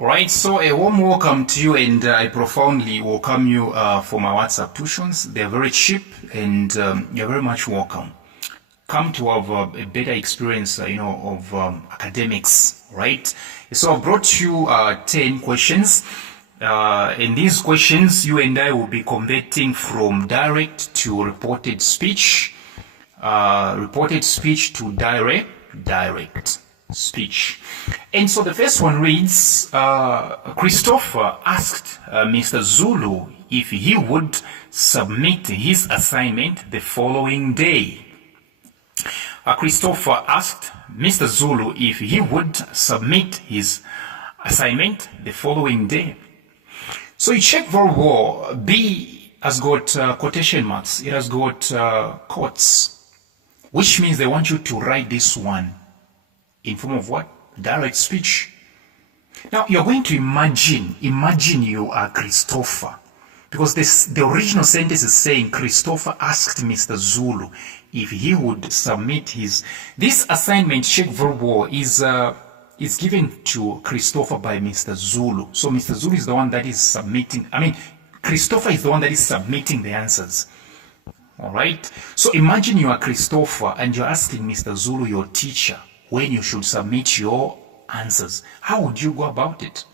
Alright, so a warm welcome to you, and I profoundly welcome you for my WhatsApp tuitions. They're very cheap, and you're very much welcome. Come to have a better experience, of academics, right? So I brought you 10 questions. In these questions, you and I will be converting from direct to reported speech to direct speech. And so the first one reads, Christopher asked Mr. Zulu if he would submit his assignment the following day. Christopher asked Mr. Zulu if he would submit his assignment the following day. So you check very well. B has got quotation marks. It has got quotes, which means they want you to write this one in form of what? Direct speech. Now you're going to imagine you are Christopher, because the original sentence is saying Christopher asked Mr. Zulu if he would submit this assignment. Check very well, is given to Christopher by Mr. Zulu. So Mr. Zulu is the one that is submitting. Christopher is the one that is submitting the answers. All right. So imagine you are Christopher and you're asking Mr. Zulu, your teacher, when you should submit your answers. How would you go about it?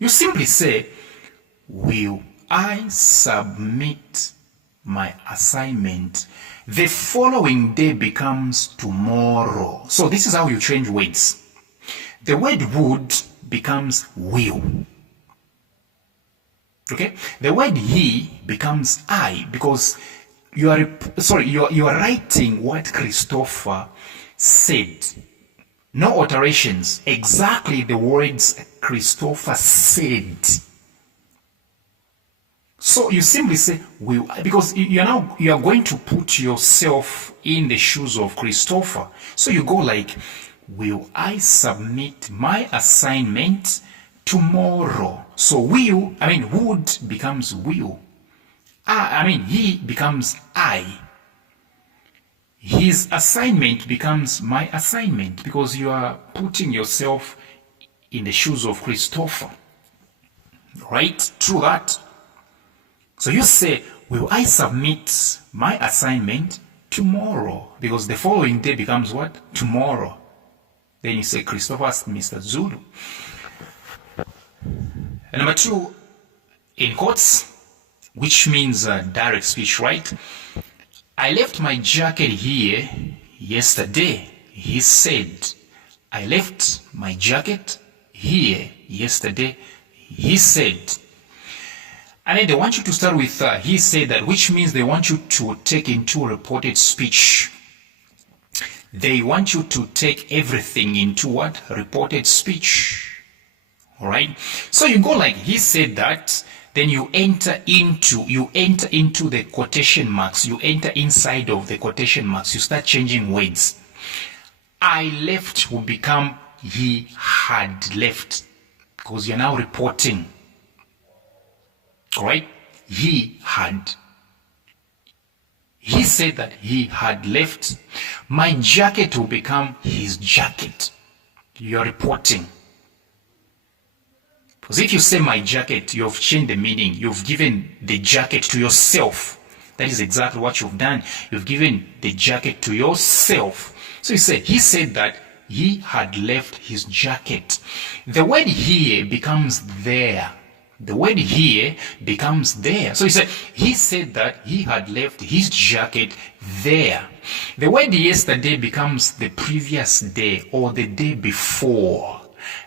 You simply say, will I submit my assignment? The following day becomes tomorrow. So this is how you change words. The word would becomes will. Okay? The word he becomes I, because you are writing what Christopher said. No alterations. Exactly the words Christopher said. So you simply say, will, because you are going to put yourself in the shoes of Christopher. So you go like, will I submit my assignment tomorrow? So would becomes will. He becomes I. His assignment becomes my assignment, because you are putting yourself in the shoes of Christopher. Right? True that. So you say, will I submit my assignment tomorrow? Because the following day becomes what? Tomorrow. Then you say, Christopher asked Mr. Zulu. And number two, in quotes, which means direct speech, right? I left my jacket here yesterday, he said. I left my jacket here yesterday, he said. And then they want you to start with he said that, which means they want you to take into reported speech. They want you to take everything into what? Reported speech. Alright? So you go like, he said that, then you enter into the quotation marks. You enter inside of the quotation marks. You start changing words. I left will become he had left, because you're now reporting. Alright? He had. He said that he had left. My jacket will become his jacket. You're reporting. Because if you say my jacket, you've changed the meaning. You've given the jacket to yourself. That is exactly what you've done. You've given the jacket to yourself. So you say, he said that he had left his jacket. The word here becomes there. The word here becomes there. So he said that he had left his jacket there. The word yesterday becomes the previous day or the day before.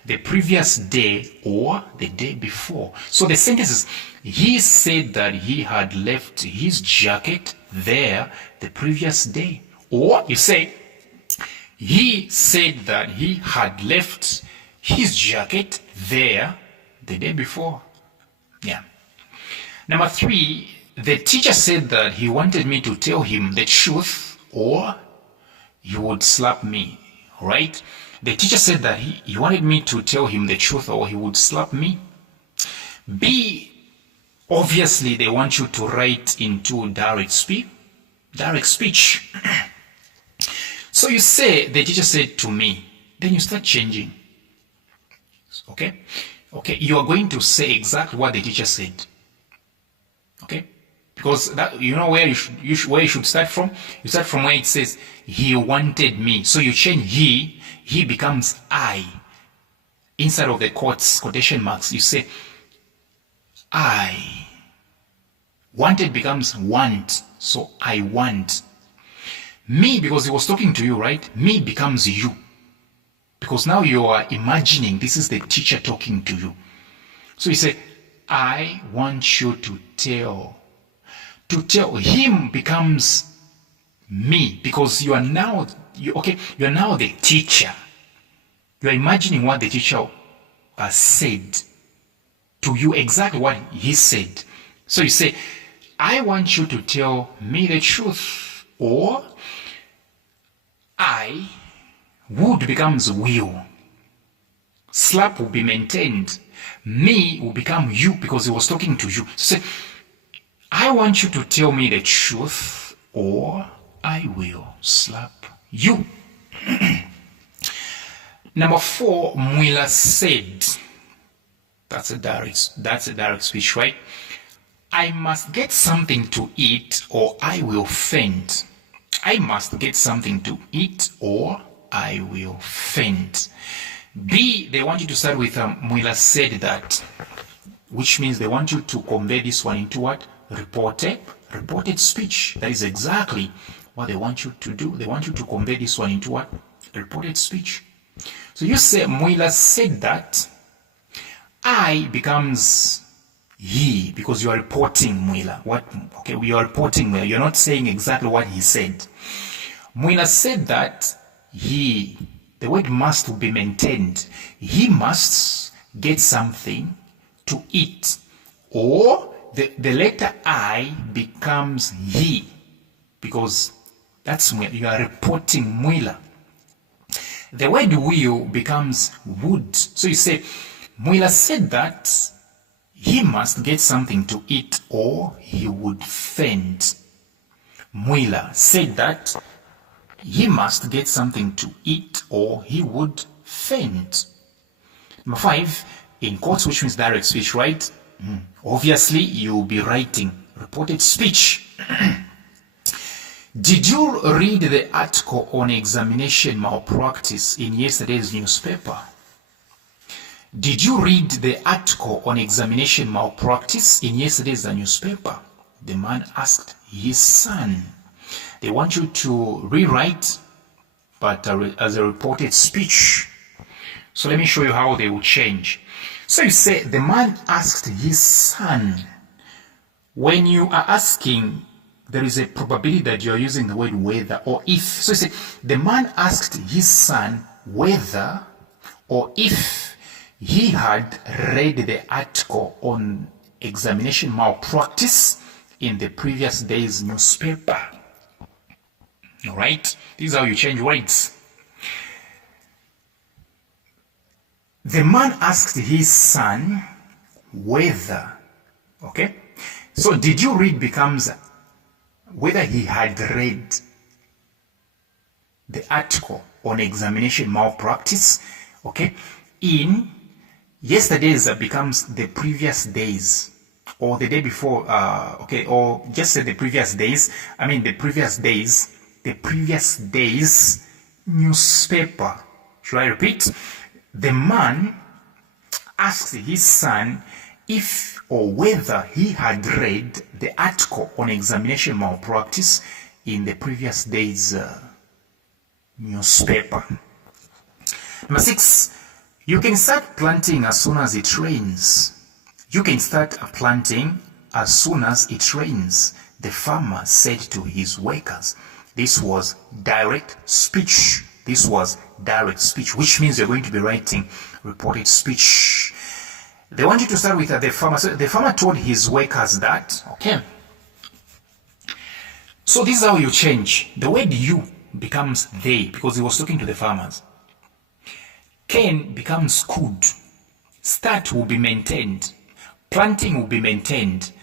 The previous day or the day before. So the sentence is, he said that he had left his jacket there the previous day. Or you say, he said that he had left his jacket there the day before. Yeah. Number three, the teacher said that he wanted me to tell him the truth or he would slap me. Right? The teacher said that he wanted me to tell him the truth or he would slap me. B, obviously they want you to write into direct speech. So you say, the teacher said to me, then you start changing. Okay? Okay, you are going to say exactly what the teacher said. Okay? Because that, you know where where you should start from? You start from where it says, he wanted me. So you change he becomes I. Inside of the quotation marks, you say, I. Wanted becomes want. So I want. Me, because he was talking to you, right? Me becomes you. Because now you are imagining this is the teacher talking to you. So you say, I want you to tell. To tell him becomes me, because you are now you are now the teacher. You are imagining what the teacher said to you, exactly what he said. So you say, I want you to tell me the truth, or I would becomes will. Slap will be maintained. Me will become you, because he was talking to you. So say, I want you to tell me the truth, or I will slap you. Number 4, Mwila said. That's a direct speech, right? I must get something to eat, or I will faint. I must get something to eat, or I will faint. B, they want you to start with Mwila said that, which means they want you to convey this one into what? Reported speech. That is exactly what they want you to do. They want you to convey this one into what? Reported speech. So you say, Mwila said that. I becomes he, because you are reporting Mwila. Okay, we are reporting Mwila. You're not saying exactly what he said. Mwila said that he, the word must will be maintained. He must get something to eat. Or the letter I becomes he, because that's Mwila. You are reporting Mwila. The word will becomes would. So you say, Mwila said that he must get something to eat, or he would faint. Mwila said that he must get something to eat, or he would faint. Number 5, in quotes, which means direct speech, right? Obviously, you'll be writing reported speech. Did you read the article on examination malpractice in yesterday's newspaper? Did you read the article on examination malpractice in yesterday's newspaper? The man asked his son. They want you to rewrite, but as a reported speech. So let me show you how they will change. So you say, the man asked his son. When you are asking, there is a probability that you are using the word whether or if. So you say, the man asked his son whether or if he had read the article on examination malpractice in the previous day's newspaper. All right? This is how you change words. The man asked his son whether. Okay? So did you read becomes whether he had read the article on examination malpractice. Okay? In yesterday's becomes the previous days, or the day before, okay, or just say the previous days. I mean the previous days newspaper. Should I repeat? The man asked his son if or whether he had read the article on examination malpractice in the previous day's newspaper. Number 6. You can start planting as soon as it rains. You can start planting as soon as it rains, the farmer said to his workers. This was direct speech. This was direct speech, which means you're going to be writing reported speech. They want you to start with the farmer. So the farmer told his workers that, okay. So this is how you change. The word you becomes they, because he was talking to the farmers. Can becomes could. Start will be maintained. Planting will be maintained.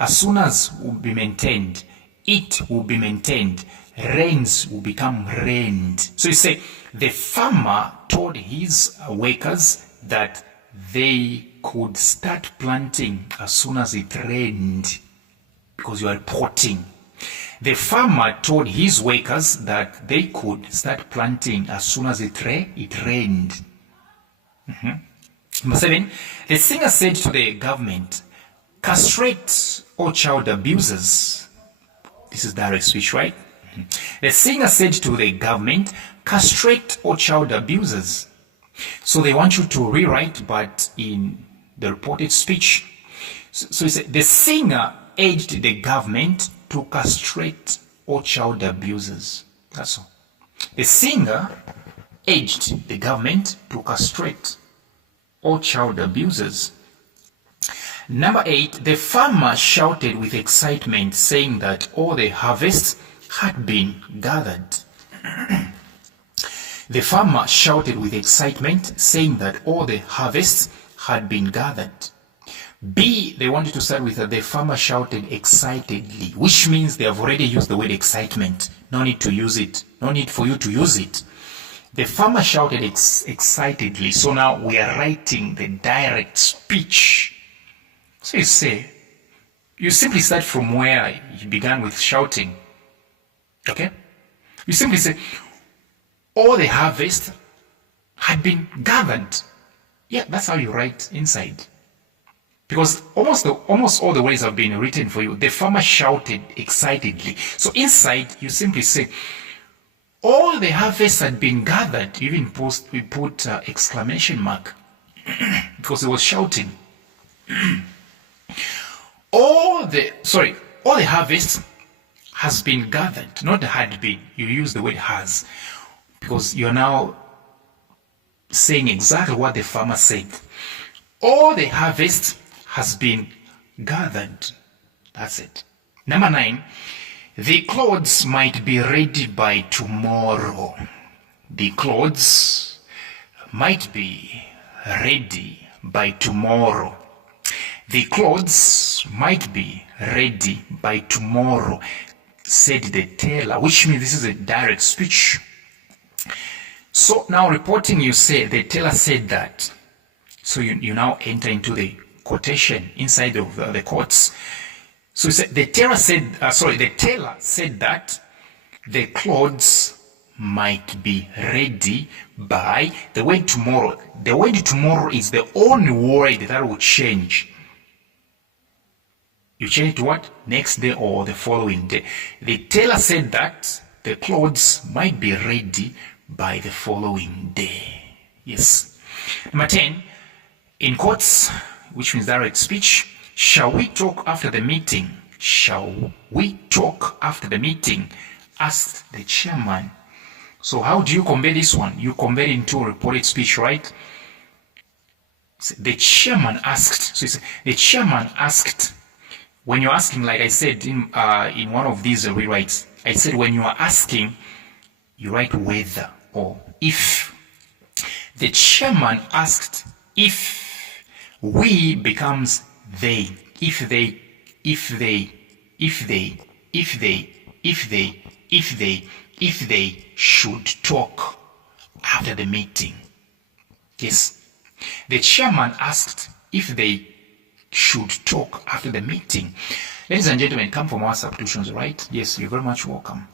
As soon as will be maintained. It will be maintained. Rains will become rained. So you say, the farmer told his workers that they could start planting as soon as it rained, because you are reporting. The farmer told his workers that they could start planting as soon as it rained. Number 7, the singer said to the government, castrate all child abusers. This is direct speech, right? The singer said to the government, castrate all child abusers. So they want you to rewrite, but in the reported speech. So he said, the singer urged the government to castrate all child abusers. That's all. The singer urged the government to castrate all child abusers. Number 8, the farmer shouted with excitement, saying that all the harvests had been gathered. The farmer shouted with excitement, saying that all the harvests had been gathered. B, they wanted to start with the farmer shouted excitedly, which means they have already used the word excitement. No need to use it. No need for you to use it. The farmer shouted excitedly. So now we are writing the direct speech. So you say, you simply start from where you began with shouting. Okay? You simply say, all the harvest had been gathered. Yeah, that's how you write inside. Because almost all the words have been written for you. The farmer shouted excitedly. So inside, you simply say, all the harvest had been gathered. You even we put exclamation mark because he was shouting. all the harvest has been gathered, not had been. You use the word has because you're now saying exactly what the farmer said. All the harvest has been gathered. That's it. Number 9, the clothes might be ready by tomorrow. The clothes might be ready by tomorrow. The clothes might be ready by tomorrow, said the tailor, which means this is a direct speech. So now reporting, you say the tailor said that. So you now enter into the quotation inside of the quotes. So the tailor said that the clothes might be ready by the word tomorrow. The word tomorrow is the only word that will change. You change it to what? Next day or the following day. The tailor said that the clothes might be ready by the following day. Yes. Number 10, in quotes, which means direct speech, shall we talk after the meeting? Shall we talk after the meeting? Asked the chairman. So how do you convey this one? You convey it into a reported speech, right? So the chairman asked. So the chairman asked. When you're asking, like I said in one of these rewrites, I said when you are asking, you write whether or if. The chairman asked if we becomes they. If they should talk after the meeting. Yes. The chairman asked if they should talk after the meeting. Ladies and gentlemen, come from our substitutions, right? Yes, you're very much welcome.